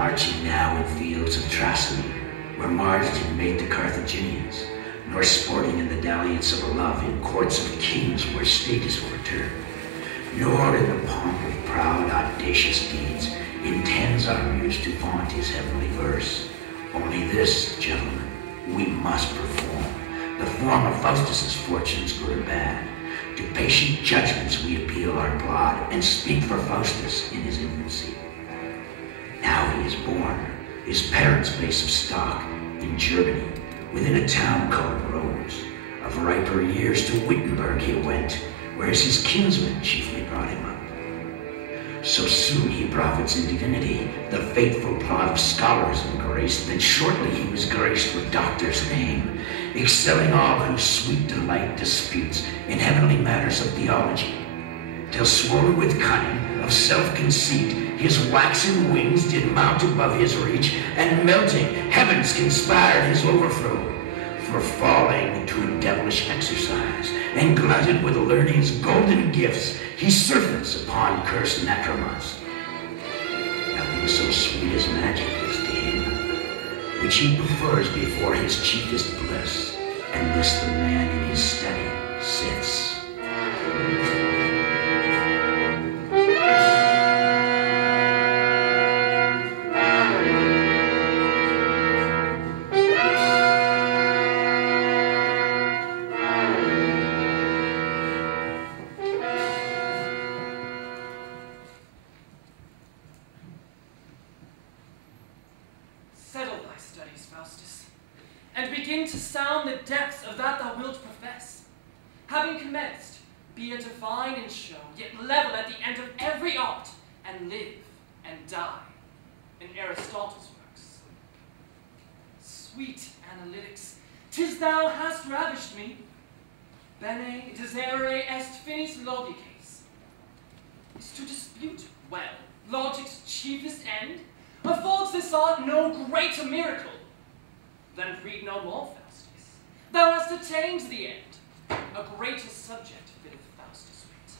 marching now in fields of Tracity, where Mars did mate the Carthaginians, nor sporting in the dalliance of love in courts of kings where state is overturned, nor in the pomp of proud, audacious deeds intends our muse to vaunt his heavenly verse. Only this, gentlemen, we must perform, the form of Faustus's fortunes, good or bad. To patient judgments we appeal our blood, and speak for Faustus in his infancy. Now he is born, his parents' base of stock, in Germany, within a town called Rhodes. Of riper years to Wittenberg he went, whereas his kinsmen chiefly brought him up. So soon he profits in divinity, the fateful plot of scholars and grace, that shortly he was graced with doctor's name, excelling all whose sweet delight disputes in heavenly matters of theology, till swollen with cunning of self-conceit, his waxen wings did mount above his reach, and melting heavens conspired his overthrow. For falling to a devilish exercise, and glutted with learning's golden gifts, he surfeits upon cursed Natramas. Nothing so sweet as magic is to him, which he prefers before his chiefest bliss, and this the man in his study sits. To sound the depths of that thou wilt profess. Having commenced, be a divine in show, yet level at the end of every art, and live and die in Aristotle's works. Sweet analytics, 'tis thou hast ravished me. Bene desere est finis logices. Is to dispute well logic's chiefest end? Affords this art no greater miracle? Then read no more, Faustus. Thou hast attained the end. A greater subject fitteth Faustus wit.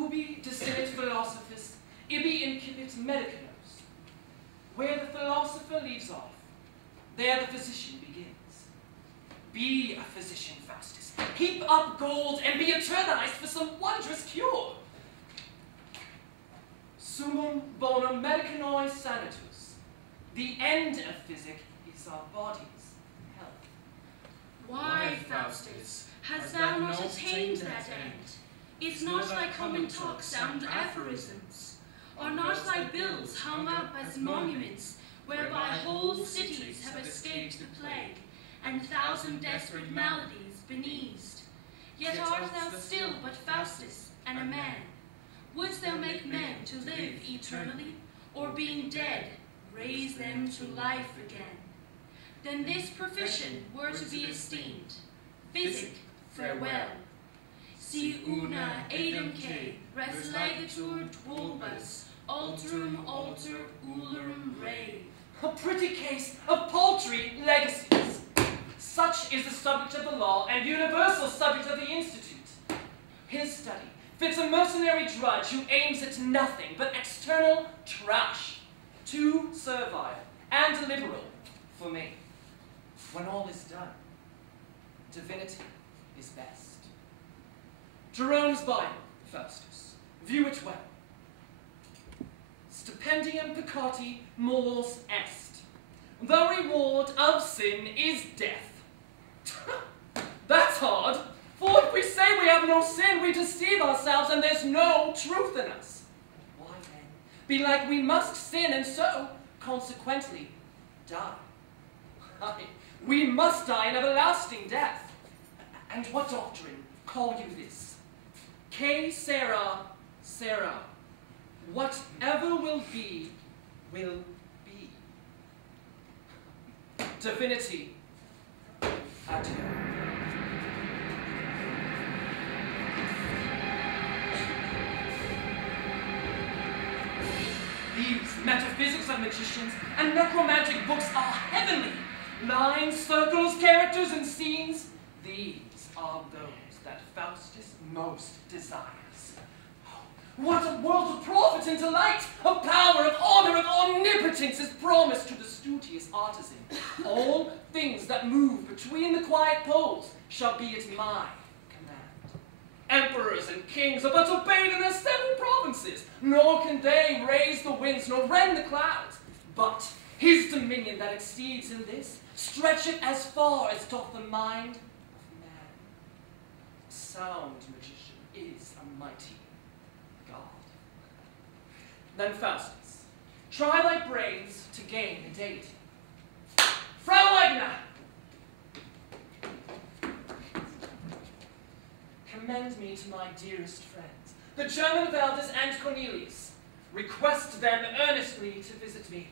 Ubi desilit philosophus, ibi incipit medicanos. Where the philosopher leaves off, there the physician begins. Be a physician, Faustus. Heap up gold and be eternized for some wondrous cure. Summum bonum medicinoi sanitus. The end of physic is our body's health. Why, Faustus, hast thou not attained that end? Is not thy common talk sound aphorisms? Are not thy bills hung up as monuments, whereby whole cities have escaped the plague, and 1,000 desperate maladies been eased? Yet art thou still but Faustus, and a man. Wouldst thou make men to live eternally, or being dead, raise them to life again? Then this profession were to be esteemed. Physic, farewell. Si una edemque res legatur volvas, alterum alter ullum rei. A pretty case of paltry legacies. Such is the subject of the law and universal subject of the Institute. His study fits a mercenary drudge who aims at nothing but external trash, too servile and liberal for me. When all is done, divinity is best. Jerome's Bible, Faustus, view it well. Stipendium peccati mors est. The reward of sin is death. That's hard. For if we say we have no sin, we deceive ourselves, and there's no truth in us. Why then? Be like we must sin, and so, consequently, die. Aye, we must die an everlasting death. And what doctrine call you this? Que sera, sera. Whatever will be, will be. Divinity, adieu. These metaphysics of magicians and necromantic books are heavenly. Lines, circles, characters, and scenes, these are those that Faustus most desires. Oh, What a world of profit and delight, of power, of honor, of omnipotence is promised to the studious artisan. All things that move between the quiet poles shall be at my command. Emperors and kings are but obeyed in their several provinces, nor can they raise the winds nor rend the clouds. But his dominion that exceeds in this stretcheth as far as doth the mind of man. A sound magician is a mighty God. Then Faustus, try thy brains to gain a deity. Frau Wagner! Commend me to my dearest friends, the German Faustus and Cornelius. Request them earnestly to visit me.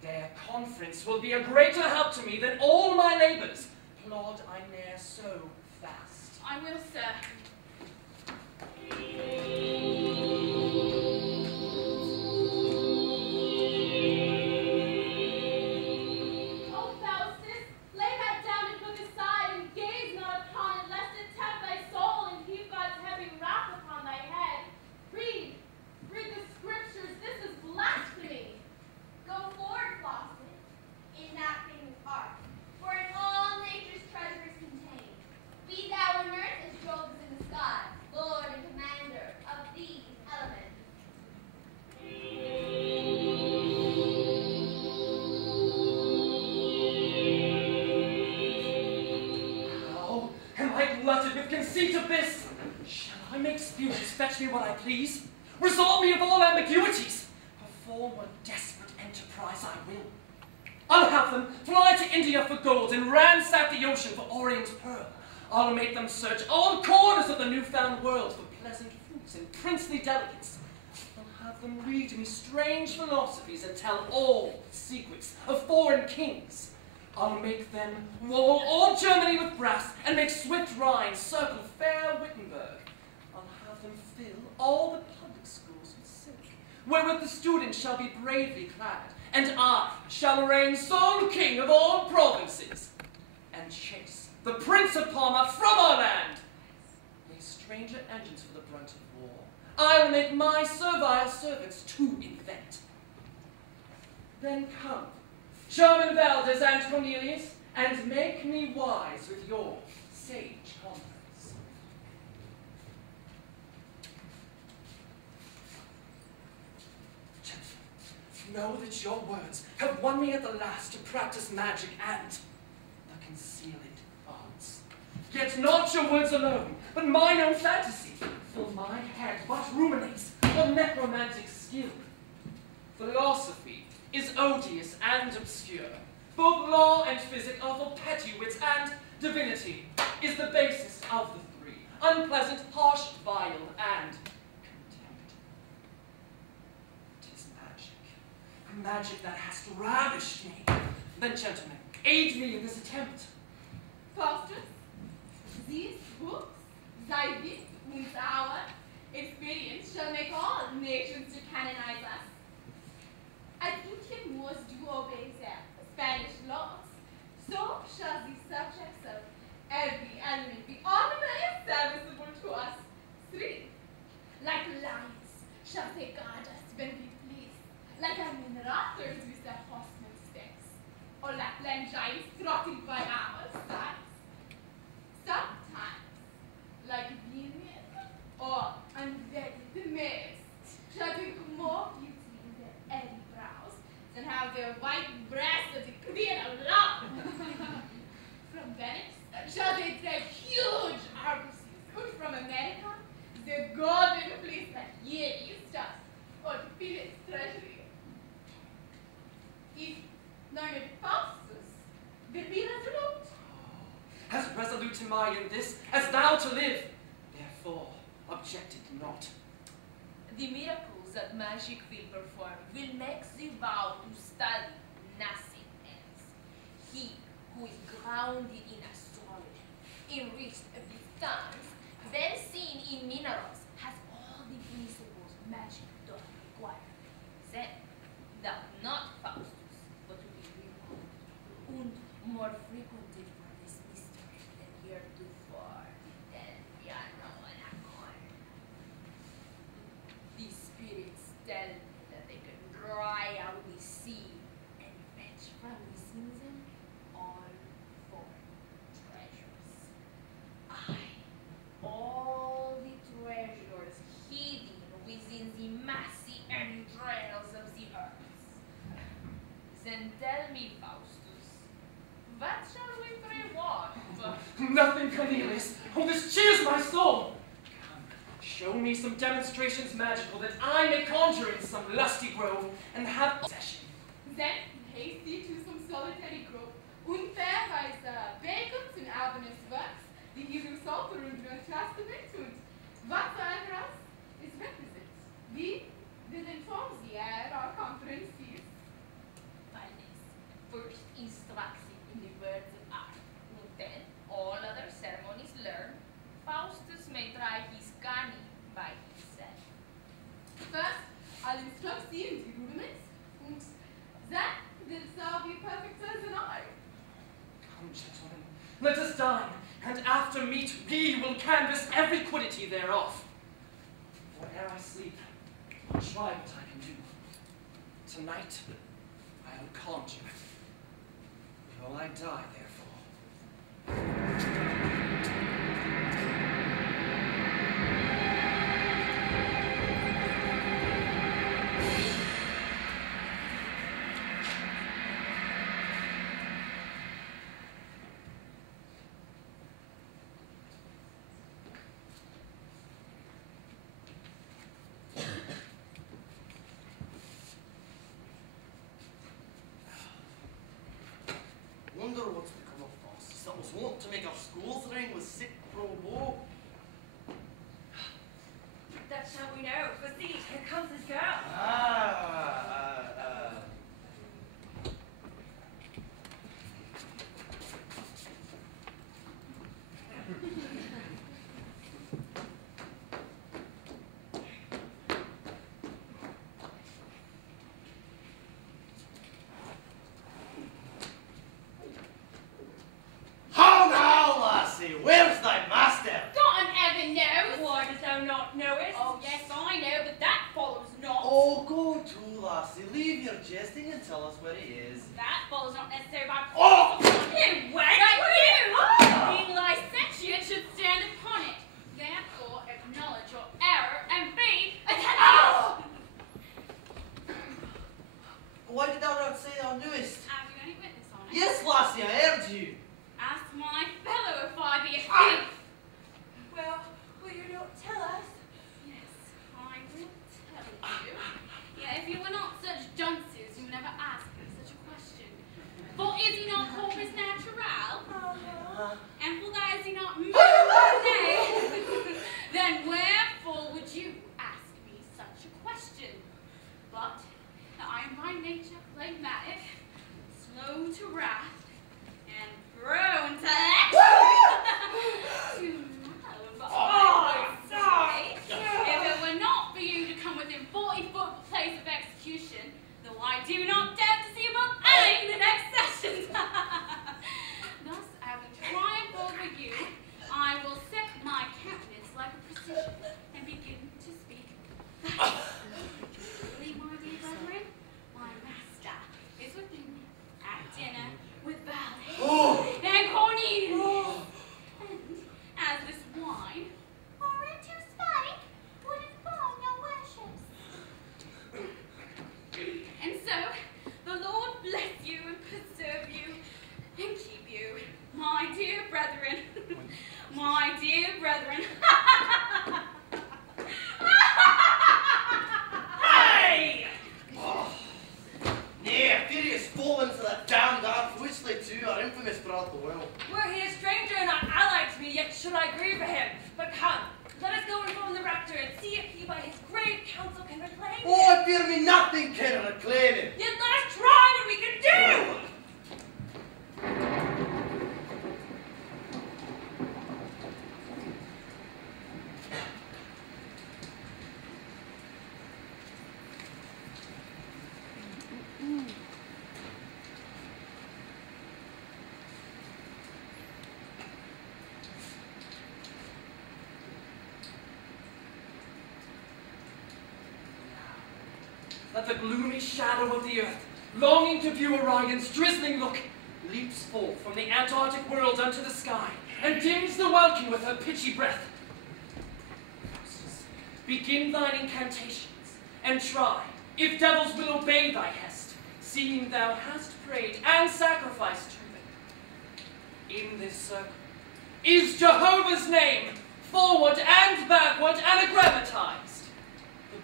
Their conference will be a greater help to me than all my labours. Plod I ne'er so fast. I will, sir. Oh, Faustus, lay that down and book aside, and gaze not upon it, lest it tempt thy soul and heap God's heavy wrath upon thy head. Read the scriptures, this is blasphemy. Go forward, Faustus, in that famous art, for in all nature's treasures contained. Be thou on earth as Jove is in the sky, Lord and commander of these elements. How am I glutted with conceit of this? Shall I make spirits fetch me what I please? Resolve me of all ambiguities? Perform what desperate enterprise I will. I'll have them fly to India for gold and ransack the ocean for Orient's pearl. I'll make them search all corners of the newfound world for pleasant fruits and princely delicates. I'll have them read me strange philosophies and tell all the secrets of foreign kings. I'll make them wall all Germany with brass and make swift Rhine circle fair Wittenberg. I'll have them fill all the public schools with silk, wherewith the students shall be bravely clad, and I shall reign sole king of all provinces, and chase the Prince of Parma from our land. May stranger engines for the brunt of war. I'll make my servile servants to invent. Then come, German Valdez and Cornelius, and make me wise with your sage conference. Gentlemen, know that your words have won me at the last to practice magic and the concealed arts. Yet not your words alone, but mine own fantasy, for my head but ruminates on necromantic skill. Philosophy is odious and obscure. Both law and physic are for petty wits, and divinity is the basis of the three. Unpleasant, harsh, vile, and contempt. 'Tis magic. Magic that has ravished me. Then, gentlemen, aid me in this attempt. Faustus, these books, thy wit and our experience shall make all nations to canonize us. As Indian Moors do obey their Spanish laws, so shall the subjects of every element be honorably serviceable to us three. Like lions shall they guard us when we please, like Raptors with their horsemen sticks, or like land giants throttled by our sides. Sometimes, like Venus or unvetted maids, shall take more beauty in their airy brows than have their white breasts of the clear love. From Venice shall they tread huge argosies, and from America the golden fleece that ye used us, or to fill its treasury. If learned Faustus will be resolute. As resolute am I in this as thou to live. Therefore, objected not. The miracles that magic will perform will make thee vow to study nothing else. He who is grounded in astrology, enriched with tongues, then seen in minerals, has all the principles magic doth require. Then, thou not Faustus, but to be renowned, and more frequented for this mystery than heretofore, then the unknown accord. Nothing, Cornelius. Oh, this cheers my soul. Come, show me some demonstrations magical that I may conjure in some lusty grove and have possession. Then haste thee to some solitary grove, und verweise Bacon zum albernes Works, die diesem Psalter und Testament und whatsoever else is requisite. Thee will inform thee at our conferences. By this, first instructs him in the words of art, and then all other ceremonies learned, Faustus may try his cunning by himself. First, I'll instruct thee in the rudiments, and then wilt thou be perfect as an I. Come, gentlemen, let us dine, and after meat we will canvass every quiddity thereof. For ere I sleep, I'll try what I can do. Tonight, I will conjure. Will I die, therefore? Wonder what's become of Faustus that was wont to make our schools ring with sick pro bow. That shall we know, for see, here comes his girl. How now, lassie? Where's thy master? God in heaven knows. Why dost thou not know it? Oh, yes, I know, but that follows not. Oh, go to, lassie. Leave your jesting and tell us where he is. That follows not necessarily by Oh! You wench! That you, being licentiate, should stand upon it. Therefore, acknowledge your error and be attended. Why did thou not say thou knewest? Have you any witness on it? Yes, lassie, I heard you. Ask my fellow if I be a thief. Well, will you not tell us? Yes, I will tell you. Yeah, if you were not such dunces, you would never ask me such a question. For is he not corpus natural? And for that is he not nay? Then wherefore would you ask me such a question? But I am by nature phlegmatic, slow to wrath, and prone to to love. I say, if it were not for you to come within 40 foot of the place of execution, though I do not dare to see above any the next sessions. Thus, I will triumph over you. I will set my countenance like a precision and begin to speak. Truly, my dear brethren, my master is within me at dinner with Valley and Cornelius. And as this wine, or into spike, would inform your worships. And so, the Lord bless you and preserve you and keep you, my dear brethren. My dear brethren. Hey! Nay, furious fall into that damned art for which they too are infamous throughout the world. Were he a stranger and not allied to me, yet should I grieve for him. But come, let us go inform the rector and see if he by his grave counsel can reclaim him. Oh, I fear me nothing can reclaim him. Yet let us try what we can do! That the gloomy shadow of the earth, longing to view Orion's drizzling look, leaps forth from the Antarctic world unto the sky, and dims the welkin with her pitchy breath. Faustus, begin thine incantations, and try if devils will obey thy hest, seeing thou hast prayed and sacrificed to them. In this circle, is Jehovah's name, forward and backward anagrammatized.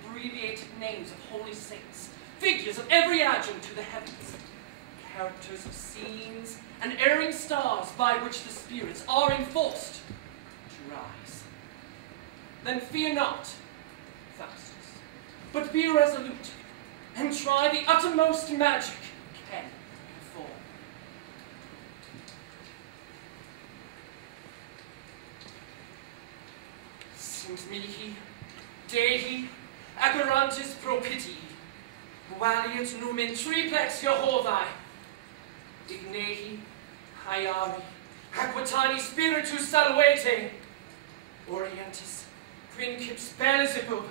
Abbreviated names of holy saints, figures of every adjunct to the heavens, characters of scenes and erring stars by which the spirits are enforced to rise. Then fear not, Faustus, but be resolute, and try the uttermost magic can perform. Sint mihi, Dei, agerantis propitii, valiant numen triplex Jehovah, Ignehi, Hyari, Aquitani Spiritus Salvete, Orientis, Princips Beelzebub,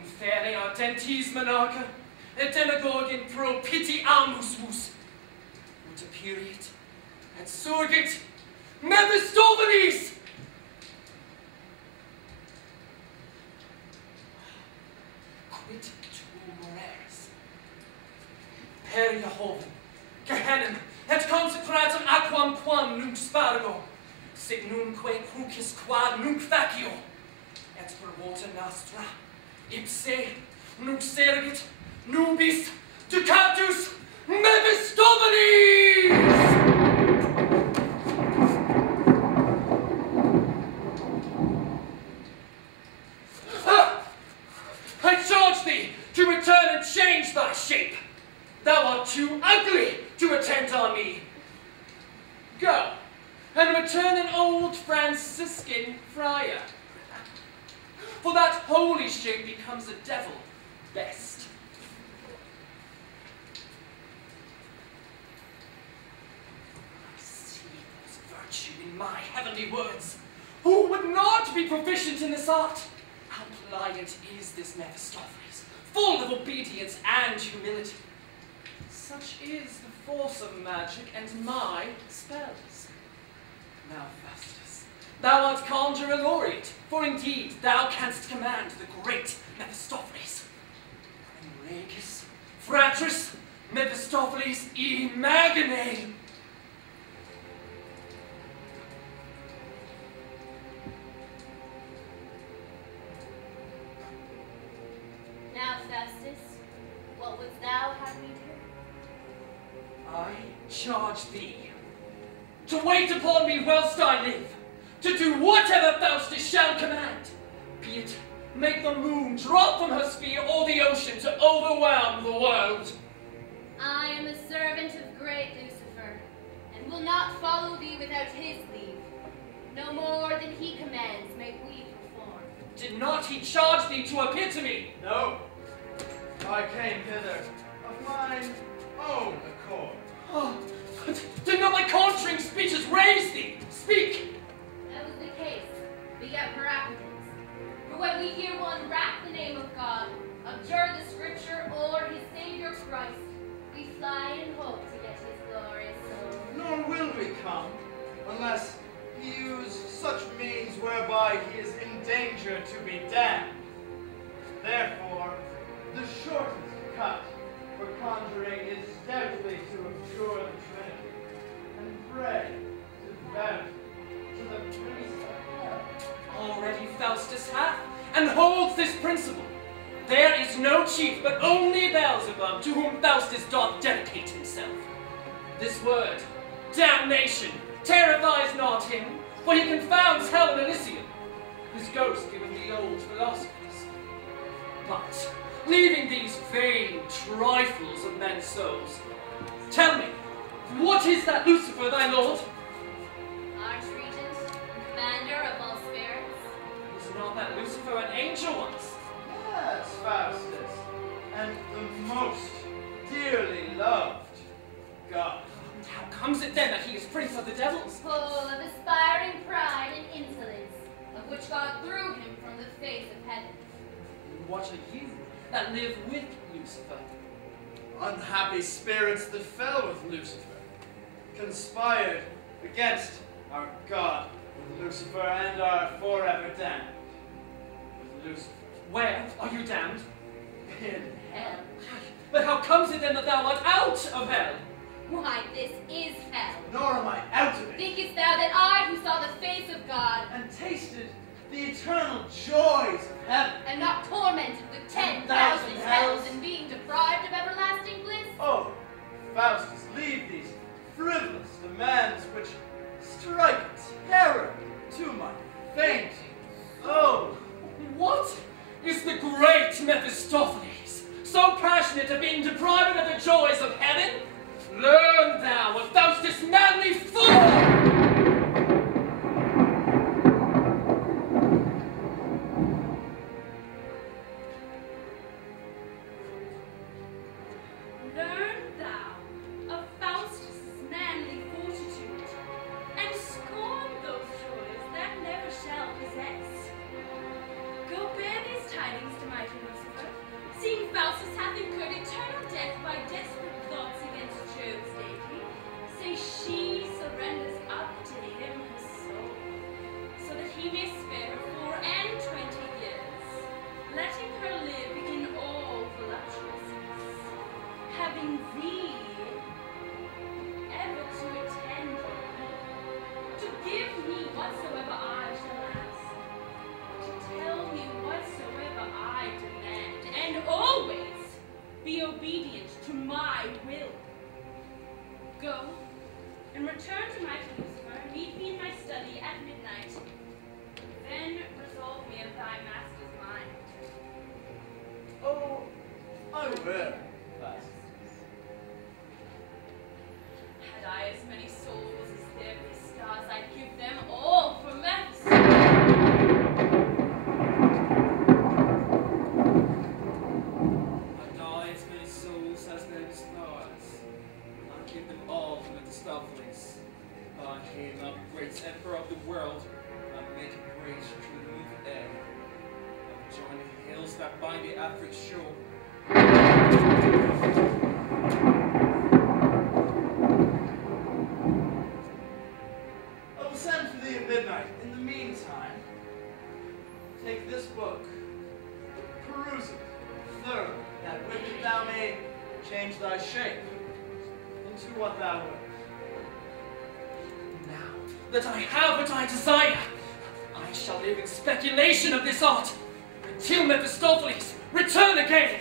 Infere Ardentis Monarcha, et Demagogin Propitiamus vos, ut aperiet, et surgit, Mephistopheles! Quid tu mores? Per Jehovah, Gehennem, et consecratum aquam quam nunc spargo, sit nunque crucis quad nunc facio, et per vota nostra, ipse nunc sergit nubis ducatus Mephistopheles! I charge thee to return and change thy shape. Thou art too ugly to attend on me. Go, and return an old Franciscan friar. For that holy shape becomes a devil best. I see there's virtue in my heavenly words. Who would not be proficient in this art? How pliant is this Mephistopheles, full of obedience and humility. Such is the force of magic and my spells. Now, Faustus, thou art conjurer laureate, for indeed thou canst command the great Mephistopheles. Regis, fratris, Mephistopheles imagine. Now, Faustus, what wouldst thou have me do? I charge thee to wait upon me whilst I live, to do whatever Faustus shall command, be it make the moon drop from her sphere or the ocean to overwhelm the world. I am a servant of great Lucifer, and will not follow thee without his leave. No more than he commands may we perform. Did not he charge thee to appear to me? No, I came hither of mine own accord. Oh, but did not my conjuring speeches raise thee? Speak! That was the case, but yet miraculous. For when we hear one rap the name of God, abjure the scripture or his Savior Christ, we fly in hope to get his glorious soul. Nor will we come, unless he use such means whereby he is in danger to be damned. Therefore, the shortest cut for conjuring is doubtfully to abjure the Trinity, and pray to bow to the priest of hell. Already Faustus hath, and holds this principle. There is no chief, but only Beelzebub, to whom Faustus doth dedicate himself. This word, damnation, terrifies not him, for he confounds hell and Elysium, whose ghost giveth the old philosophers. But, leaving these vain trifles of men's souls, tell me, what is that Lucifer thy lord? Archregent, commander of all spirits. Was not that Lucifer an angel once? Yes, Faustus, and the most dearly loved God. How comes it then that he is prince of the devils? Full of aspiring pride and insolence, of which God threw him from the face of heaven. And what are you that live with Lucifer? Unhappy spirits that fell with Lucifer, conspired against our God with Lucifer, and are forever damned with Lucifer. Where are you damned? In hell. But how comes it then that thou art out of hell? Why, this is hell. Nor am I out of it. Thinkest thou that I, who saw the face the eternal joys of heaven. And not tormented with 10,000 10,000 hells and being deprived of everlasting bliss? Oh, Faustus, leave these frivolous demands which strike terror to my faint. Oh, What is the great Mephistopheles so passionate of being deprived of the joys of heaven? Learn thou of Faustus' manly fool! Learn thou of Faustus' manly fortitude, and scorn those joys that never shall possess. Go bear these tidings to mighty Lucifer, seeing Faustus hath incurred eternal death by desperate thoughts against Jove's deity. Say she surrenders up to him her soul, so that he may spare her 24 years, letting her live in all voluptuousness, having thee ever to attend on, to give me whatsoever I shall ask, to tell me whatsoever I demand, and always be obedient to my will. Go and return to my Lucifer, meet me in my study at midnight, then resolve me of thy master's mind. oh, I will, Faustus. Had I as many souls as there be stars, I'd give them all for Mephistopheles. Had I as many souls as there be stars, I'd give them all to Mephistopheles. I came up great emperor of the world, and made a bridge through the moving air. I would join the hills that bind the Afric shore. I will send for thee at midnight. In the meantime, take this book, peruse it thoroughly, that with it thou may change thy shape into what thou wilt. Now that I have what I desire, I shall live in speculation of this art, until Mephistopheles return again.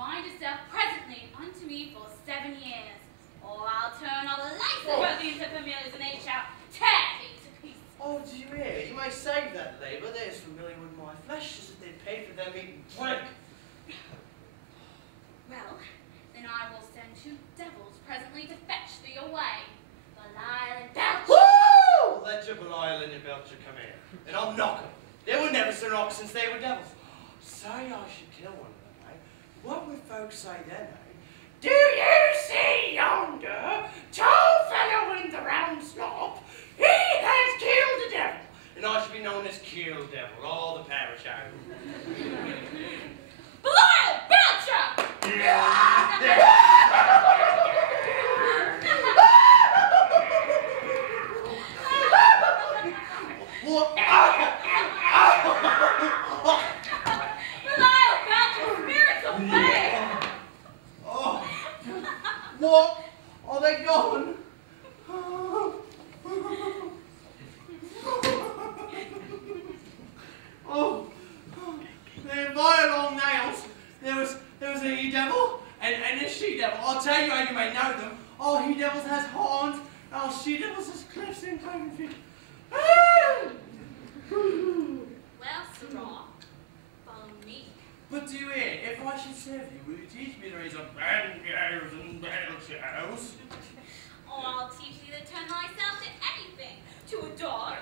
Bind yourself presently unto me for 7 years, or I'll turn all the lights above these the millers and they shall tear thee to pieces. Oh, do you hear? You may save that labour. They is familiar with my flesh, as if they paid for their meat and drink. Well, then I will send 2 devils presently to fetch thee away. Belial and Belcher. Woo! Let your Belial and your Belcher come here, and I'll knock 'em. They were never so knocked since they were devils. Say I should kill one of them, eh? What would folks say then, eh? Do you see yonder tall fellow in the round slop? He has killed a devil, and I should be known as Kill Devil, all the parish over. Belial! Belcher! What? Belial! Belcher! Spirits of flame! Oh. What? Are they gone? Oh, they're vile long nails. There was a he-devil and a she-devil. I'll tell you how you may know them. All he-devils has horns, all she-devils has cliffs and cloven feet. Well, Sirrah, follow me. But do you hear, if I should serve you, will you teach me the raise of banjos and belchers? Oh, I'll teach thee to turn thyself to anything, to a dog,